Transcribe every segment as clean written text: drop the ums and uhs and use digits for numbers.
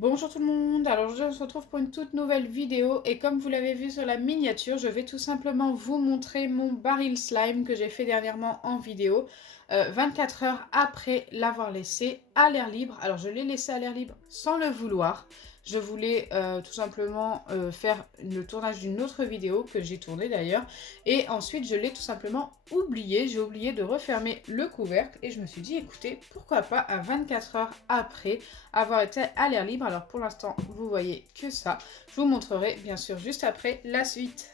Bonjour tout le monde, alors aujourd'hui on se retrouve pour une toute nouvelle vidéo et comme vous l'avez vu sur la miniature, je vais tout simplement vous montrer mon baril slime que j'ai fait dernièrement en vidéo 24 heures après l'avoir laissé à l'air libre. Alors je l'ai laissé à l'air libre sans le vouloir. Je voulais tout simplement faire le tournage d'une autre vidéo que j'ai tournée d'ailleurs. Et ensuite je l'ai tout simplement oublié. J'ai oublié de refermer le couvercle et je me suis dit écoutez, pourquoi pas à 24 heures après avoir été à l'air libre. Alors pour l'instant vous voyez que ça. Je vous montrerai bien sûr juste après la suite.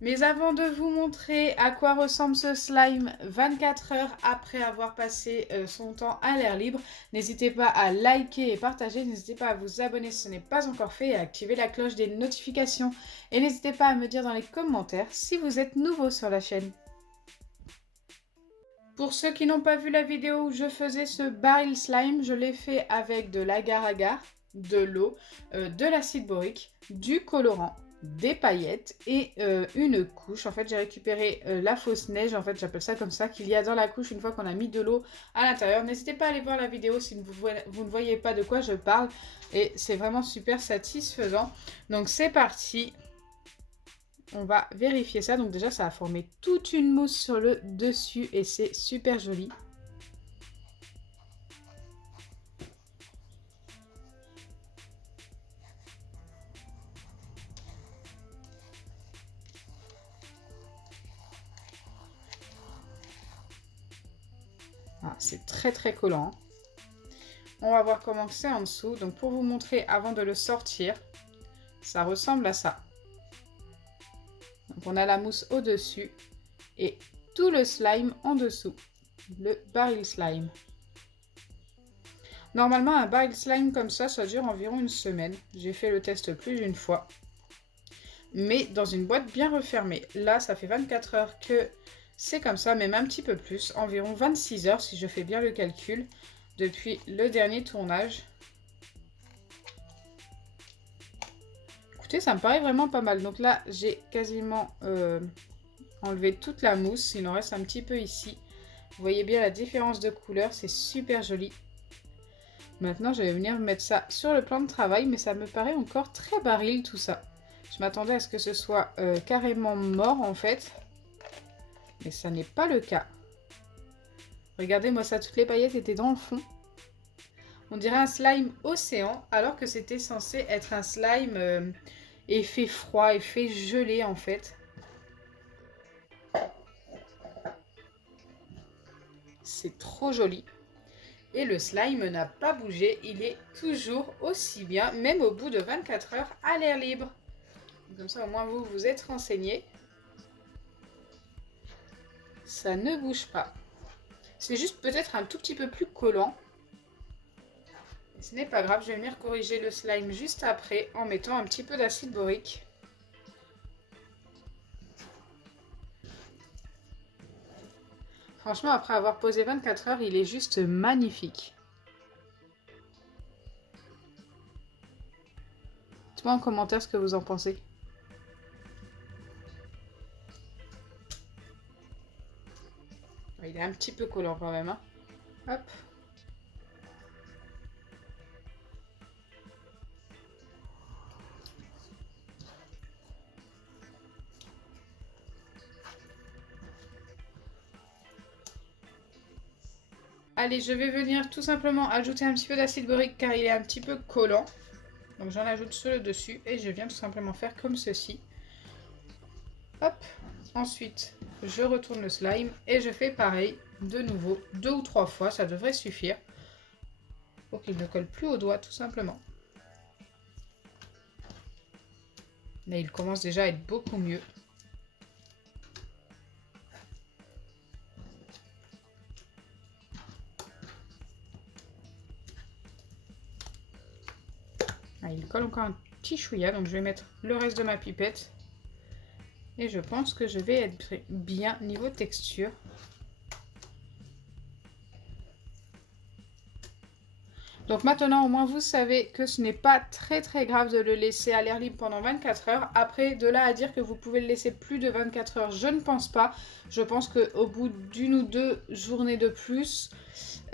Mais avant de vous montrer à quoi ressemble ce slime 24 heures après avoir passé son temps à l'air libre, n'hésitez pas à liker et partager, n'hésitez pas à vous abonner si ce n'est pas encore fait et à activer la cloche des notifications. Et n'hésitez pas à me dire dans les commentaires si vous êtes nouveau sur la chaîne. Pour ceux qui n'ont pas vu la vidéo où je faisais ce baril slime, je l'ai fait avec de l'agar-agar, de l'eau, de l'acide borique, du colorant, des paillettes et une couche. En fait, j'ai récupéré la fausse neige, en fait, j'appelle ça comme ça, qu'il y a dans la couche une fois qu'on a mis de l'eau à l'intérieur. N'hésitez pas à aller voir la vidéo si vous ne voyez pas de quoi je parle. Et c'est vraiment super satisfaisant. Donc c'est parti. On va vérifier ça. Donc déjà, ça a formé toute une mousse sur le dessus et c'est super joli. Ah, c'est très très collant. On va voir comment c'est en dessous. Donc pour vous montrer avant de le sortir, ça ressemble à ça. Donc on a la mousse au-dessus et tout le slime en dessous. Le baril slime. Normalement, un baril slime comme ça dure environ une semaine. J'ai fait le test plus d'une fois. Mais dans une boîte bien refermée. Là, ça fait 24 heures que c'est comme ça, même un petit peu plus. Environ 26 heures si je fais bien le calcul. Depuis le dernier tournage. Écoutez, ça me paraît vraiment pas mal. Donc là, j'ai quasiment enlevé toute la mousse. Il en reste un petit peu ici. Vous voyez bien la différence de couleur. C'est super joli. Maintenant, je vais venir mettre ça sur le plan de travail. Mais ça me paraît encore très baril tout ça. Je m'attendais à ce que ce soit carrément mort en fait. Mais ça n'est pas le cas. Regardez-moi ça, toutes les paillettes étaient dans le fond. On dirait un slime océan, alors que c'était censé être un slime effet froid, effet gelé en fait. C'est trop joli. Et le slime n'a pas bougé, il est toujours aussi bien, même au bout de 24 heures à l'air libre. Comme ça au moins vous vous êtes renseigné. Ça ne bouge pas. C'est juste peut-être un tout petit peu plus collant. Ce n'est pas grave, je vais venir corriger le slime juste après en mettant un petit peu d'acide borique. Franchement, après avoir posé 24 heures, il est juste magnifique. Dites-moi en commentaire ce que vous en pensez. Il est un petit peu collant quand même. Hein. Hop. Allez, je vais venir tout simplement ajouter un petit peu d'acide borique car il est un petit peu collant. Donc j'en ajoute sur le dessus et je viens tout simplement faire comme ceci. Hop. Ensuite, je retourne le slime et je fais pareil de nouveau 2 ou 3 fois, ça devrait suffire. Pour qu'il ne colle plus au doigt tout simplement. Mais il commence déjà à être beaucoup mieux. Ah, il colle encore un petit chouïa, donc je vais mettre le reste de ma pipette. Et je pense que je vais être bien niveau texture. Donc maintenant au moins vous savez que ce n'est pas très grave de le laisser à l'air libre pendant 24 heures. Après, de là à dire que vous pouvez le laisser plus de 24 heures, je ne pense pas. Je pense qu'au bout d'une ou deux journées de plus,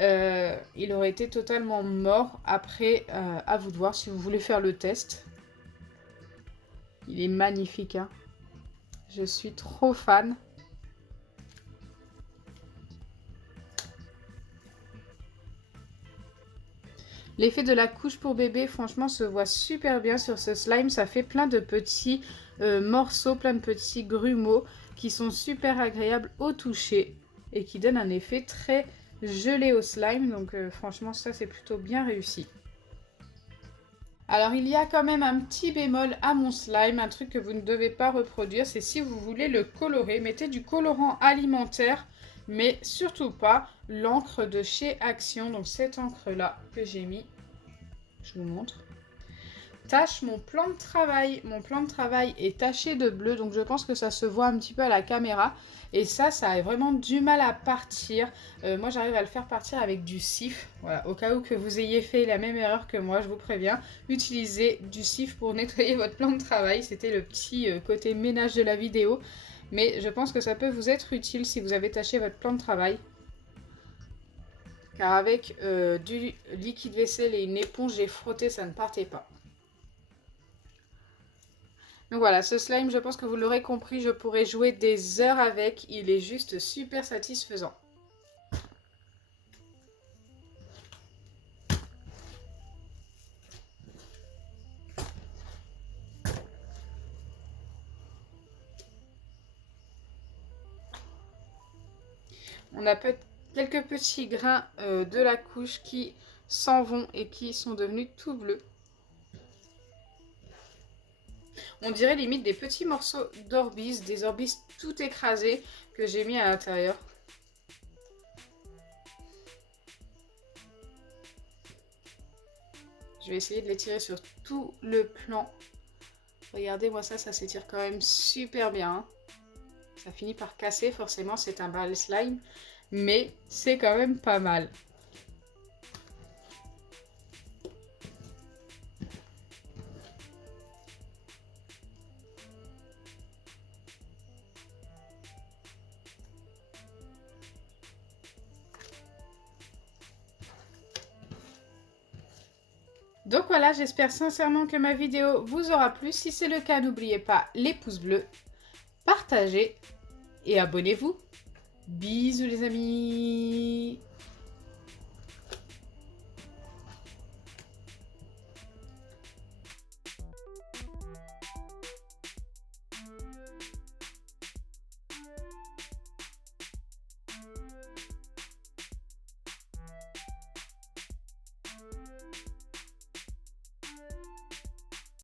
il aurait été totalement mort. Après, à vous de voir si vous voulez faire le test. Il est magnifique, hein. Je suis trop fan. L'effet de la couche pour bébé, franchement, se voit super bien sur ce slime. Ça fait plein de petits morceaux, plein de petits grumeaux qui sont super agréables au toucher et qui donnent un effet très gelé au slime. Donc franchement, ça, c'est plutôt bien réussi. Alors, il y a quand même un petit bémol à mon slime, un truc que vous ne devez pas reproduire. C'est si vous voulez le colorer, mettez du colorant alimentaire, mais surtout pas l'encre de chez Action. Donc cette encre-là que j'ai mis, je vous montre, tache mon plan de travail. Mon plan de travail est taché de bleu, donc je pense que ça se voit un petit peu à la caméra. Et ça a vraiment du mal à partir. Moi, j'arrive à le faire partir avec du cif. Voilà, au cas où que vous ayez fait la même erreur que moi, je vous préviens. Utilisez du cif pour nettoyer votre plan de travail. C'était le petit côté ménage de la vidéo. Mais je pense que ça peut vous être utile si vous avez taché votre plan de travail. Car avec du liquide vaisselle et une éponge, j'ai frotté, ça ne partait pas. Donc voilà, ce slime, je pense que vous l'aurez compris, je pourrais jouer des heures avec. Il est juste super satisfaisant. On a quelques petits grains de la couche qui s'en vont et qui sont devenus tout bleus. On dirait limite des petits morceaux d'orbis, des orbis tout écrasés que j'ai mis à l'intérieur. Je vais essayer de l'étirer sur tout le plan. Regardez, moi ça s'étire quand même super bien. Hein. Ça finit par casser, forcément c'est un ball slime, mais c'est quand même pas mal. Donc voilà, j'espère sincèrement que ma vidéo vous aura plu. Si c'est le cas, n'oubliez pas les pouces bleus, partagez et abonnez-vous. Bisous les amis!